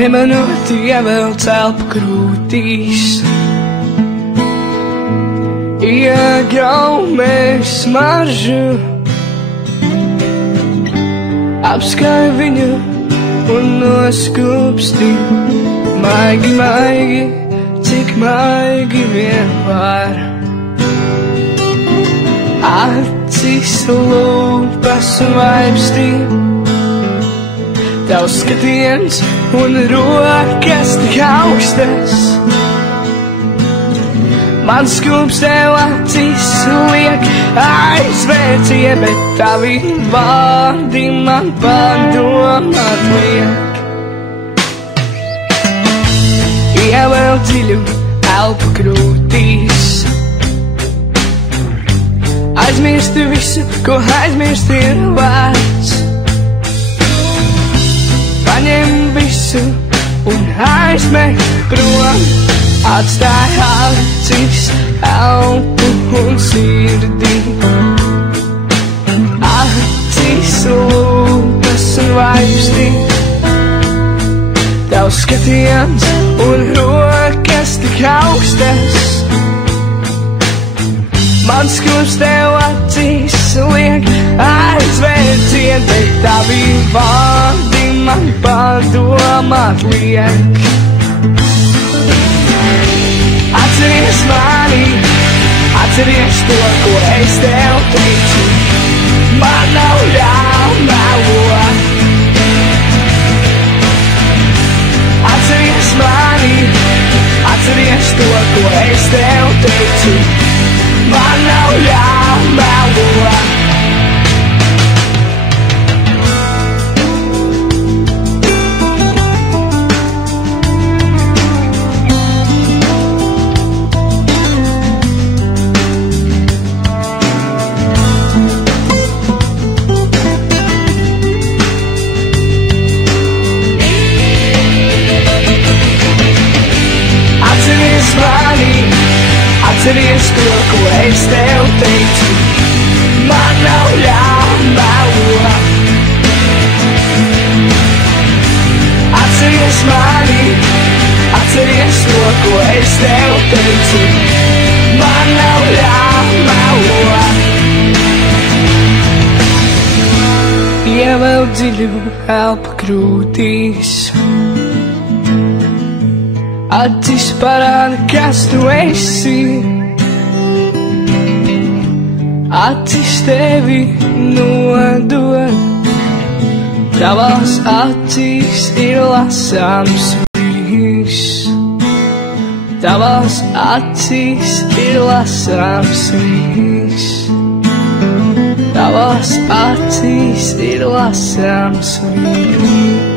nemanot ievelc elpu krūtīs. Iegaume smaržu, apskai viņu un noskūpsti. Maigi, maigi, cik maigi vien var. Acis, lūpas un vaipstī, tavs skatiens un rokas tik augstas. Man skūps tev acis liek aizvērcie, bet tavi vārdi man padomāt liek. Ievēl dziļu elpu krūtīs, aizmirsti visu, ko aizmirst ir vērts. Paņem visu un aizmet prom, atstāj acis, elpu un sirdi. Acis, lūpas un vaipsti, tavs skatiens un rokas tik augstas. Man skūps tev acīs liek aizvērciet, bet tavi vārdi man padomāt liek. Atceries mani, atceries to, ko es tev teicu. Man nav jāmelo. Atceries mani, atceries to, ko es tev teicu. Man nav jāmelo. Atceries to, ko es tev teicu. Man nav jāmelo. Atceries mani, atceries to, ko es tev teicu. Man nav jāmelo. Ievēl dziļu elpu krūtīs, acis parāda, kas tu esi. Acis tevi nodod, tavās acīs ir lasāms viss. Tavās acīs ir lasāms viss. Tavās acīs ir lasāms viss.